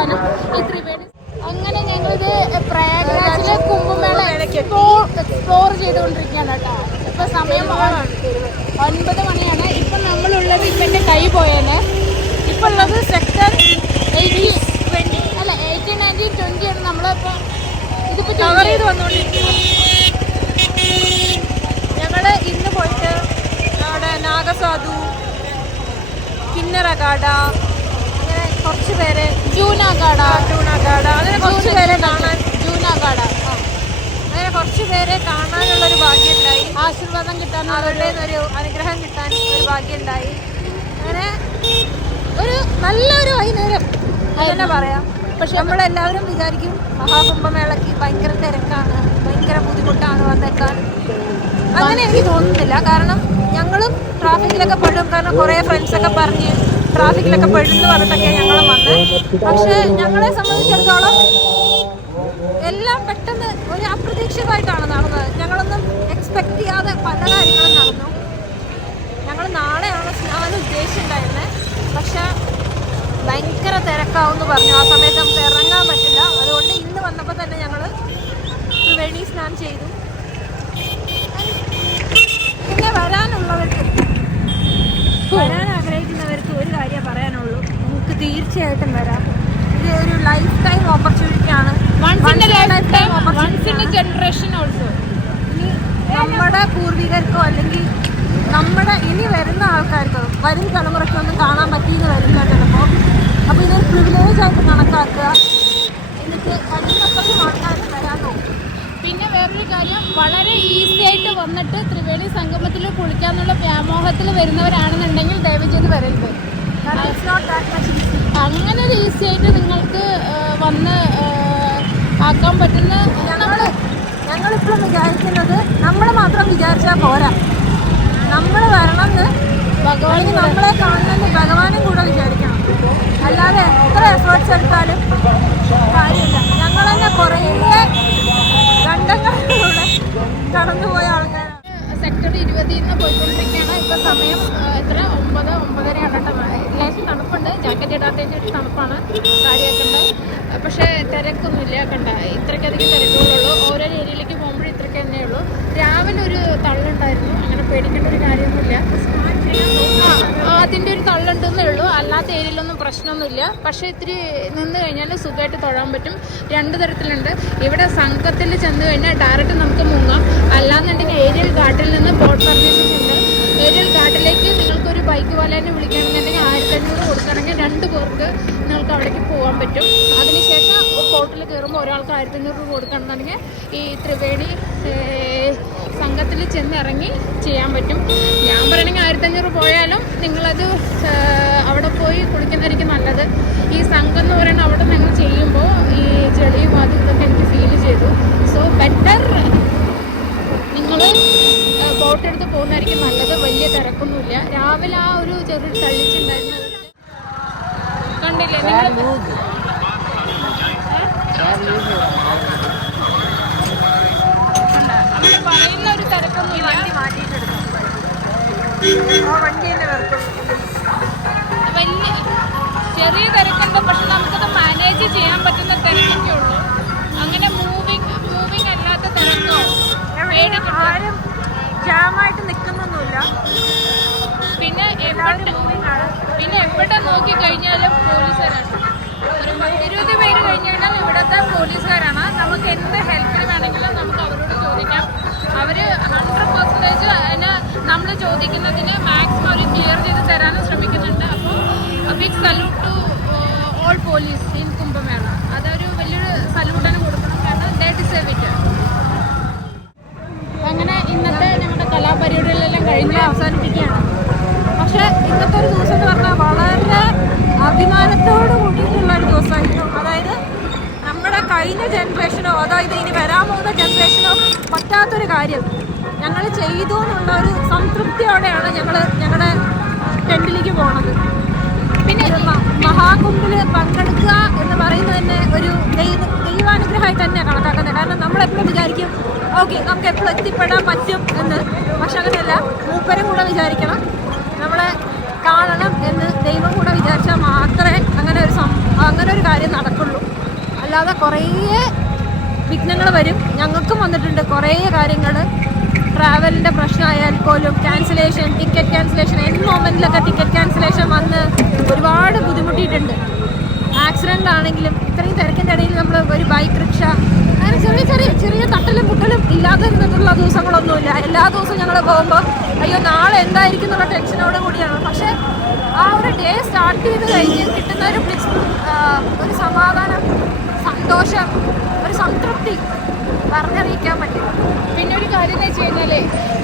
കാണാനും ഈ ത്രിവേണി. അങ്ങനെ ഞങ്ങളിത് പ്രയാഗ്രാജിലെ കുംഭമേള എക്സ്പ്ലോർ ചെയ്തുകൊണ്ടിരിക്കുകയാണ് കേട്ടോ. ഇപ്പൊ സമയം 9 മണിയാണ്. ഇപ്പൊ നമ്മളുള്ളത് ഇപ്പൊ എന്റെ കൈ പോയാണ്. ഇപ്പൊ ഉള്ളത് സെക്ടർ 18 അല്ല 18, 19, 20 ആണ്. നമ്മളിപ്പോ ഇതിപ്പോ കവർ ചെയ്ത് വന്നുകൊണ്ടിരിക്കുന്നത്. ഞങ്ങള് ഇന്ന് പോയിട്ട് അവിടെ നാഗസാധു, കിന്നറഗാഡ, അങ്ങനെ കുറച്ച് പേരെ, ജൂനാഗാഡ അങ്ങനെ കുറച്ച് പേരെ കാണാൻ, ജൂനാഗാഡ അങ്ങനെ കുറച്ച് പേരെ കാണാനുള്ളൊരു ഭാഗ്യമുണ്ടായി. ആശീർവാദം കിട്ടാൻ, അവരുടെ ഒരു അനുഗ്രഹം കിട്ടാൻ ഒരു ഭാഗ്യമുണ്ടായി. അങ്ങനെ ഒരു നല്ലൊരു വൈകുന്നേരം തന്നെ പറയാം. പക്ഷെ നമ്മളെല്ലാവരും വിചാരിക്കും മഹാകുംഭമേളയ്ക്ക് ഭയങ്കര തിരക്കാണ്, ഭയങ്കര ബുദ്ധിമുട്ടാണ് വന്നേക്കാൻ. അങ്ങനെ എനിക്ക് തോന്നുന്നില്ല. കാരണം ഞങ്ങളും ട്രാഫിക്കിലൊക്കെ പെടും. കാരണം കുറേ ഫ്രണ്ട്സൊക്കെ പറഞ്ഞ് ട്രാഫിക്കിലൊക്കെ പെടുന്നു പറഞ്ഞിട്ടൊക്കെ ഞങ്ങളും വന്ന്. പക്ഷെ ഞങ്ങളെ സംബന്ധിച്ചിടത്തോളം എല്ലാം പെട്ടെന്ന് ഒരു അപ്രതീക്ഷിതമായിട്ടാണ് നടന്നത്. ഞങ്ങളൊന്നും എക്സ്പെക്ട് ചെയ്യാതെ പല കാര്യങ്ങളും നടന്നു. ഞങ്ങൾ നാളെയാണ് സ്നാനം ഉദ്ദേശിച്ചിട്ടുണ്ടായിരുന്നത്. പക്ഷെ ഭയങ്കര തിരക്കാവുമെന്ന് പറഞ്ഞു. ആ സമയത്ത് നമുക്ക് ഇറങ്ങാൻ പറ്റില്ല. അതുകൊണ്ട് ഇന്ന് വന്നപ്പോൾ തന്നെ ഞങ്ങൾ ത്രിവേണി സ്നാനം ചെയ്തു. പിന്നെ വരാൻ ആഗ്രഹിക്കുന്നവർക്ക് ഒരു കാര്യം പറയാനുള്ളൂ, നിങ്ങൾക്ക് തീർച്ചയായിട്ടും വരാം. ഇത് ഒരു ലൈഫ് ടൈം ഓപ്പർച്യൂണിറ്റിയാണ്. നമ്മുടെ പൂർവികർക്കോ അല്ലെങ്കിൽ നമ്മുടെ ഇനി വരുന്ന ആൾക്കാർക്കോ വരും തലമുറയ്ക്കോ ഒന്നും കാണാൻ പറ്റിയെന്ന് വരില്ല ചിലപ്പോൾ. അപ്പോൾ ഇതൊരു പ്രിവിലേജ് ആയിട്ട് കണക്കാക്കുക. എന്നിട്ട് കഴിയുന്നത്രയും ആൾക്കാർ വരാൻ നോക്കും. പിന്നെ വേറൊരു കാര്യം, വളരെ ഈസി ആയിട്ട് വന്നിട്ട് ത്രിവേണി സംഗമത്തിൽ കുളിക്കാന്നുള്ള വ്യാമോഹത്തിൽ വരുന്നവരാണെന്നുണ്ടെങ്കിൽ ദയവ് ചെയ്ത് വരരുത്. അങ്ങനെ ഒരു ഈസി ആയിട്ട് നിങ്ങൾക്ക് വന്ന് ആക്കാൻ പറ്റുന്ന ഞങ്ങളിപ്പോഴും വിചാരിക്കുന്നത് നമ്മൾ മാത്രം വിചാരിച്ചാൽ പോരാ, നമ്മൾ വരണമെന്ന് ഭഗവാൻ നമ്മളെ കാണുന്നതിന് ഭഗവാനും കൂടെ വിചാരിക്കണം. അല്ലാതെ എത്ര എഫേർട്സ് എടുത്താലും കാര്യമില്ല. ഞങ്ങൾ തന്നെ കുറേ ഘട്ടങ്ങളിലൂടെ കടന്നുപോയ ആൾക്കാരാണ്. സെക്ടർ 20 പോയിക്കൊണ്ടിരിക്കുകയാണ്. ഇപ്പോൾ സമയം എത്ര 9-9:30 കേട്ടോ. ലേശം തണുപ്പുണ്ട്, ജാക്കറ്റ് ഇടാത്തതിൻ്റെ തണുപ്പാണ് കാര്യമാക്കേണ്ടത്. പക്ഷേ തിരക്കൊന്നുമില്ല കണ്ട. ഇത്രയ്ക്കധികം തിരക്കുകളുള്ളൂ. ഓരോ ഏരിയയിലേക്ക് പോകുമ്പോഴും ഇത്രയ്ക്ക് തന്നെയുള്ളൂ. രാവിലെ ഒരു തള്ളുണ്ടായിരുന്നു, അങ്ങനെ പേടിക്കേണ്ട ഒരു കാര്യമൊന്നുമില്ല. അതിൻ്റെ ഒരു തള്ളുണ്ടെന്നേ ഉള്ളൂ. അല്ലാത്ത ഏരിയയിലൊന്നും പ്രശ്നമൊന്നുമില്ല. പക്ഷേ ഇത്തിരി നിന്ന് കഴിഞ്ഞാൽ സുഖമായിട്ട് തൊഴാൻ പറ്റും. 2 തരത്തിലുണ്ട്. ഇവിടെ സംഘത്തിൽ ചെന്ന് കഴിഞ്ഞാൽ ഡയറക്റ്റ് നമുക്ക് മുങ്ങാം. അല്ലാന്നുണ്ടെങ്കിൽ ഏരിയൽ ഘാട്ടിൽ നിന്ന് ബോട്ട് സർവീസസ് ഉണ്ട്. ഏരിയൽ ഘാട്ടിലേക്ക് നിങ്ങൾക്കൊരു ബൈക്ക് വാലേനെ വിളിക്കണമെന്നുണ്ടെങ്കിൽ 1500 കൊടുക്കണമെങ്കിൽ 2 പേർക്ക് നിങ്ങൾക്ക് അവിടേക്ക് പോകാൻ പറ്റും. അതിനുശേഷം ബോട്ടിൽ കയറുമ്പോൾ ഒരാൾക്ക് 1500 കൊടുക്കണമെന്നുണ്ടെങ്കിൽ ഈ ത്രിവേണി സംഘത്തിൽ ചെന്നിറങ്ങി ചെയ്യാൻ പറ്റും. ഞാൻ പറയണമെങ്കിൽ 1500 പോയാലും നിങ്ങളത് അവിടെ പോയി കുളിക്കുന്നതായിരിക്കും നല്ലത്. ഈ സംഘം എന്ന് പറയുന്നത് അവിടെ ഞങ്ങൾ ചെയ്യുമ്പോൾ ഈ ചെളിയും അതും ഇതൊക്കെ എനിക്ക് ഫീൽ ചെയ്തു. സോ ബെറ്റർ നിങ്ങൾ ബോട്ടെടുത്ത് പോകുന്നതായിരിക്കും നല്ലത്. വലിയ തിരക്കൊന്നുമില്ല. രാവിലെ ആ ഒരു ചെറിയൊരു തള്ളിച്ചുണ്ടായിരുന്നു. കണ്ടില്ലേ നിങ്ങൾ? അങ്ങനെ പറയുന്ന ഒരു തിരക്കൊന്നും വണ്ടി മാറ്റിയിട്ടെടുക്കും. വലിയ ചെറിയ തിരക്കുണ്ട്. പക്ഷെ നമുക്കത് മാനേജ് ചെയ്യാൻ പറ്റുന്ന തിരക്കൊക്കെ ഉള്ളൂ. അങ്ങനെ മൂവിങ് അല്ലാത്ത തിരക്കോ ആരും ജാമായിട്ട് നിൽക്കുന്നൊന്നുമില്ല. പിന്നെ എവിടെ നോക്കിക്കഴിഞ്ഞാലും പോലീസുകാരാണ്. ഒരു 10-20 പേര് കഴിഞ്ഞാലും ഇവിടുത്തെ പോലീസുകാരാണ്. നമുക്ക് എന്ത് ഹെൽപ്പിന് വേണമെങ്കിലും നമുക്ക് അവരോട് ചോദിക്കാം. അവർ 100% അതിന് നമ്മൾ ചോദിക്കുന്നതിന് മാക്സിമം അവർ ക്ലിയർ ചെയ്ത് തരാനും ശ്രമിക്കുന്നുണ്ട്. അപ്പോൾ big salute to all police in Kumbh Mela. അതൊരു വലിയൊരു സല്യൂട്ടിന് കൊടുക്കണം. കാരണം ദേ ഡിസേർവ് ഇറ്റ്. അങ്ങനെ ഇന്നത്തെ ഞങ്ങളുടെ കലാപരിപാടികളെല്ലാം കഴിഞ്ഞ് അവസാനിപ്പിക്കുകയാണ്. പക്ഷേ ഇന്നത്തെ ഒരു ദിവസം എന്ന് പറഞ്ഞാൽ വളരെ അഭിമാനത്തോട് കൂടിയിട്ടുള്ള ഒരു ദിവസമായിരുന്നു. അതായത് നമ്മുടെ കഴിഞ്ഞ ജനറേഷനോ അതായത് ഇനി വരാൻ പോകുന്ന ജനറേഷനോ പറ്റാത്തൊരു കാര്യം ഞങ്ങൾ ചെയ്തു എന്നുള്ള ഒരു സംതൃപ്തിയോടെയാണ് ഞങ്ങളുടെ ടെൻറ്റിലേക്ക് പോണത്. പിന്നെ മഹാകുംഭിൽ പങ്കെടുക്കുക എന്ന് പറയുന്നത് തന്നെ ഒരു ദൈവാനുഗ്രഹമായിട്ട് തന്നെയാണ് കണക്കാക്കുന്നത്. കാരണം നമ്മളെപ്പോഴും വിചാരിക്കും ഓക്കെ നമുക്ക് എപ്പോഴും എത്തിപ്പെടാൻ പറ്റും എന്ന്. പക്ഷെ അങ്ങനെയല്ല, മൂപ്പരും കൂടെ വിചാരിക്കണം, നമ്മളെ കാണണം എന്ന് ദൈവം കൂടെ വിചാരിച്ചാൽ മാത്രമേ അങ്ങനെ ഒരു കാര്യം കാര്യം നടക്കുള്ളൂ. അല്ലാതെ കുറേ വിഘ്നങ്ങൾ വരും. ഞങ്ങൾക്കും വന്നിട്ടുണ്ട് കുറേ കാര്യങ്ങൾ. ട്രാവലിൻ്റെ പ്രശ്നമായാൽ പോലും ക്യാൻസലേഷൻ, ടിക്കറ്റ് ക്യാൻസലേഷൻ, എൻ മൊമെൻറ്റിലൊക്കെ ടിക്കറ്റ് ക്യാൻസലേഷൻ വന്ന് ഒരുപാട് ബുദ്ധിമുട്ടിയിട്ടുണ്ട്. ആക്സിഡൻ്റ് ആണെങ്കിലും ഇത്രയും തിരക്കിൻ്റെ ഇടയിൽ നമ്മൾ ഒരു ബൈക്ക് റിക്ഷ അങ്ങനെ ചെറിയ ചെറിയ ചെറിയ തട്ടലും മുട്ടലും ഇല്ലാതെ നിന്നിട്ടുള്ള ദിവസങ്ങളൊന്നുമില്ല. എല്ലാ ദിവസവും ഞങ്ങൾ പോകുമ്പോൾ അയ്യോ നാളെ എന്തായിരിക്കും എന്നുള്ള ടെൻഷനോട് കൂടിയാണ്. പക്ഷേ ആ ഒരു ഡേ സ്റ്റാർട്ട് ചെയ്ത് കഴിഞ്ഞ് കിട്ടുന്ന ഒരു സമാധാനം, സന്തോഷം, ഒരു സംതൃപ്തി പറഞ്ഞറിയിക്കാൻ പറ്റും. പിന്നെ ഒരു കാര്യം എന്ന് വെച്ച് കഴിഞ്ഞാൽ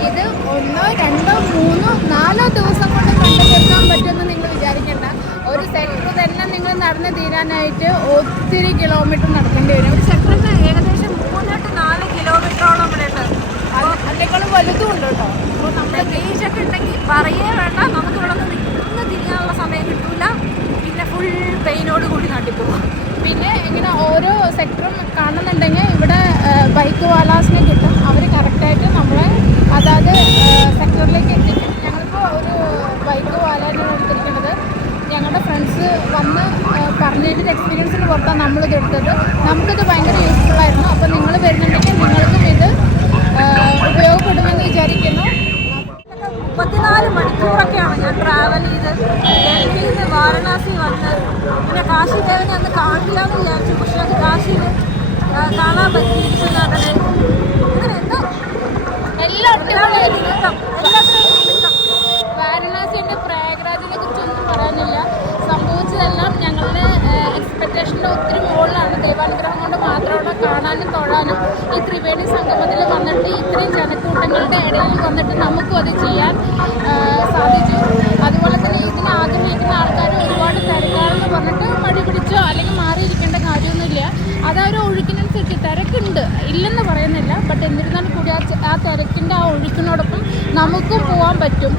ഇത് 1, 2, 3, 4 ദിവസം കൊണ്ട് കണ്ടു തീർക്കാൻ പറ്റുമെന്ന് നിങ്ങൾ വിചാരിക്കേണ്ട. ഒരു സെക്ടർ തന്നെ നിങ്ങൾ നടന്ന് തീരാനായിട്ട് ഒത്തിരി കിലോമീറ്റർ നടക്കേണ്ടി വരും. ഒരു സെക്ടറിന് ഏകദേശം 3 to 4 കിലോമീറ്ററോളം ഇവിടെ ഉണ്ട്. അതിനേക്കാളും വലുതും ഉണ്ട് കേട്ടോ. അപ്പോൾ നമ്മൾ ഗേജൊക്കെ ഉണ്ടെങ്കിൽ പറയേ വേണ്ട, നമുക്ക് ഇവിടെ നിന്ന് തിരിയാനുള്ള സമയം കിട്ടൂല. പിന്നെ ഫുൾ പെയിനോട് കൂടി നാട്ടിപ്പോകും. പിന്നെ ഇങ്ങനെ ഓരോ സെക്ടറും കാണുന്നുണ്ടെങ്കിൽ ഇവിടെ ബൈക്ക് വാലാസിനെ കിട്ടും. അവർ കറക്റ്റായിട്ട് നമ്മളെ അതായത് സെക്ടറിലേക്ക് എത്തിക്കും. ഞങ്ങളിപ്പോൾ ഒരു ബൈക്ക് വാലാനാണ് എടുത്തിരിക്കുന്നത്. ഞങ്ങളുടെ ഫ്രണ്ട്സ് വന്ന് പറഞ്ഞതിൻ്റെ എക്സ്പീരിയൻസിന് പുറത്താണ് നമ്മളിത് എടുത്തത്. നമുക്കിത് ഭയങ്കര യൂസ്ഫുൾ ആയിരുന്നു. അപ്പോൾ നിങ്ങൾ വരുന്നുണ്ടെങ്കിൽ നിങ്ങൾക്കും ഇത് ഉപയോഗപ്പെടുമെന്ന് വിചാരിക്കുന്നു. 34 മണിക്കൂറൊക്കെയാണ് ഞാൻ ട്രാവൽ ചെയ്ത് ഡൽഹിയിൽ നിന്ന് വാരണാസി വന്ന് പിന്നെ കാശി ദേവനെ അന്ന് കാണില്ല എന്ന് വിചാരിച്ചു. പക്ഷേ അത് കാശിയിൽ കാണാൻ പറ്റി. അങ്ങനെ എന്തോ വാരണാസിയുണ്ട്, പ്രയാഗ്രാജിനെ കുറിച്ചൊന്നും പറയാനില്ല. സംഭവിച്ചതെല്ലാം ഞങ്ങളുടെ എക്സ്പെക്റ്റേഷൻ്റെ ഒത്തിരി മുകളിലാണ്. ദൈവാനുഗ്രഹം കൊണ്ട് മാത്രമാണ് കാണാനും തൊഴാനും ഈ ത്രിവേണി സംഗമത്തിൽ വന്നിട്ട് ഇത്രയും ജനക്കൂട്ടങ്ങളുടെ ഇടയിൽ വന്നിട്ട് നമുക്കും അത് ചെയ്യാൻ സാധിച്ചു. അതുപോലെ തന്നെ ഇതിന് ആഗ്രഹിക്കുന്ന ആൾക്കാർ ഒരുപാട് തിരക്കാണെന്ന് പറഞ്ഞിട്ട് മടി പിടിച്ചോ അല്ലെങ്കിൽ മാറിയിരിക്കേണ്ട കാര്യമൊന്നുമില്ല. അതൊരു ഒഴുക്കിനനുസരിച്ച് തിരക്കുണ്ട്, ഇല്ലെന്ന് പറയുന്നില്ല. ബട്ട് എന്നിരുന്നാലും കൂടി ആ തിരക്കിൻ്റെ ആ ഒഴുക്കിനോടൊപ്പം നമുക്കും പോകാൻ പറ്റും.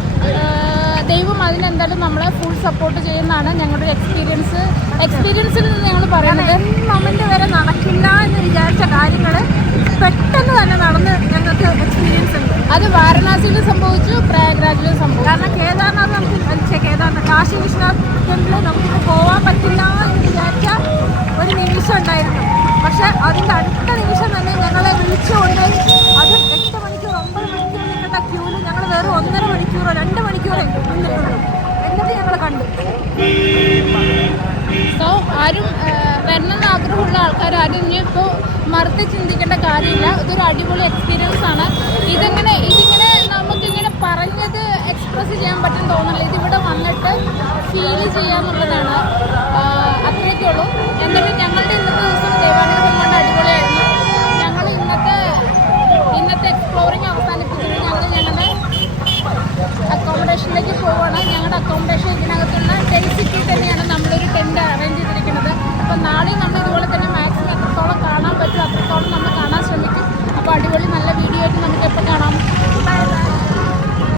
ദൈവം അതിനെന്തായാലും നമ്മളെ ഫുൾ സപ്പോർട്ട് ചെയ്യുന്നതാണ് ഞങ്ങളുടെ എക്സ്പീരിയൻസിൽ നിന്ന് ഞങ്ങൾ പറയുന്നത്. മൊമെന്റ് വരെ നടക്കില്ല എന്ന് വിചാരിച്ച കാര്യങ്ങൾ പെട്ടെന്ന് തന്നെ നടന്ന് ഞങ്ങൾക്ക് എക്സ്പീരിയൻസ് ഉണ്ട്. അത് വാരണാസിയിലും സംഭവിച്ചു, പ്രയാഗ്രാജിലും സംഭവിച്ചു. കാരണം കേദാർനാഥ് കാശി വിശ്വനാഥ് ടെമ്പിളിൽ നമുക്കിത് പോകാൻ പറ്റില്ല എന്ന് വിചാരിച്ച ഒരു നിമിഷം ഉണ്ടായിരുന്നു. പക്ഷെ അതിൻ്റെ അടുത്ത നിമിഷം തന്നെ ഞങ്ങളെ വിളിച്ചുകൊണ്ട് അത് 8 മണിക്കൂർ 9 മണിക്കൂർ നിങ്ങളുടെ ക്യൂവിൽ ഞങ്ങൾ വെറും 1.5 മണിക്കൂറോ 2 മണിക്കൂറോ നിന്നിട്ടുള്ളൂ. എന്നിട്ട് ഞങ്ങൾ കണ്ടു. സോ ആരും വരണമെന്ന് ആഗ്രഹമുള്ള ആൾക്കാർ ആരും ഇനിയിപ്പോൾ മറുത്ത് ചിന്തിക്കേണ്ട കാര്യമില്ല. ഇതൊരു അടിപൊളി എക്സ്പീരിയൻസ് ആണ്. ഇതിങ്ങനെ നമുക്കിങ്ങനെ പറഞ്ഞത് എക്സ്പ്രസ് ചെയ്യാൻ പറ്റും തോന്നില്ല. ഇതിവിടെ വന്നിട്ട് ഫീൽ ചെയ്യാന്നുള്ളതാണ്. അത്രയൊക്കെ ഉള്ളൂ. എന്തായാലും ഞങ്ങളുടെ ഇന്നത്തെ ദിവസം ദൈവാനുഗ്രഹം കൊണ്ട്